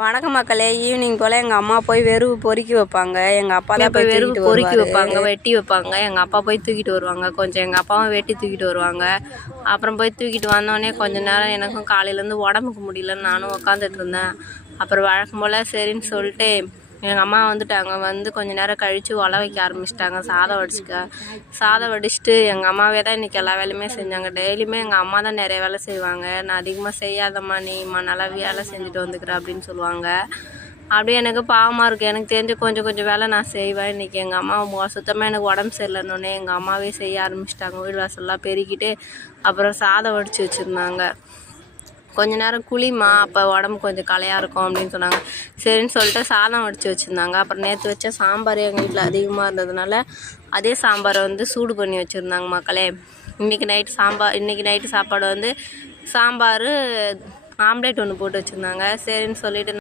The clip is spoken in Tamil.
வணக்கம் மக்களே. ஈவினிங் போல் எங்கள் அம்மா போய் வெறுவு பொறுக்கி வைப்பாங்க. எங்கள் அப்பா தான் போய் வெறுவு பொறுக்கி வைப்பாங்க, வெட்டி வைப்பாங்க. எங்கள் அப்பா போய் தூக்கிட்டு வருவாங்க. கொஞ்சம் எங்கள் அப்பாவும் வெட்டி தூக்கிட்டு வருவாங்க. அப்புறம் போய் தூக்கிட்டு வந்தோடனே கொஞ்சம் நேரம் எனக்கும் காலையிலேருந்து உடம்புக்கு முடியலன்னு நானும் உட்காந்துட்டு இருந்தேன். அப்புறம் வழக்கம் போல் சரின்னு சொல்லிட்டு எங்கள் அம்மா வந்துட்டாங்க. வந்து கொஞ்சம் நேரம் கழித்து ஒலை வைக்க ஆரம்பிச்சிட்டாங்க. சாதம் வடிச்சிட்டு எங்கள் அம்மாவே தான் இன்றைக்கி எல்லா வேலையுமே செஞ்சாங்க. டெய்லியுமே எங்கள் அம்மா தான் நிறைய வேலை செய்வாங்க. நான் அதிகமாக செய்யாதம்மா, நீம்மா நல்லா வேலை செஞ்சுட்டு வந்துக்கிறேன் அப்படின்னு சொல்லுவாங்க. அப்படியே எனக்கு பாவமாக இருக்குது. எனக்கு தெரிஞ்ச கொஞ்சம் வேலை நான் செய்வேன். இன்றைக்கி எங்கள் அம்மா சுத்தமாக எனக்கு உடம்பு சரியில்லைன்னொன்னே எங்கள் அம்மாவே செய்ய ஆரம்பிச்சிட்டாங்க. வீடு வாசல்லாம் பெருக்கிட்டு அப்புறம் சாதம் வடித்து வச்சுருந்தாங்க. கொஞ்ச நேரம் குளிமா, அப்போ உடம்பு கொஞ்சம் களையாக இருக்கும் அப்படின்னு சொன்னாங்க. சரின்னு சொல்லிட்டு சாதம் வடித்து வச்சுருந்தாங்க. அப்புறம் நேற்று வச்ச சாம்பார் எங்கள் வீட்டில் அதிகமாக இருந்ததுனால அதே சாம்பாரை வந்து சூடு பண்ணி வச்சுருந்தாங்க மக்களே. இன்றைக்கி நைட்டு சாப்பாடு வந்து சாம்பார், ஆம்லேட் ஒன்று போட்டு வச்சுருந்தாங்க. சரின்னு சொல்லிவிட்டு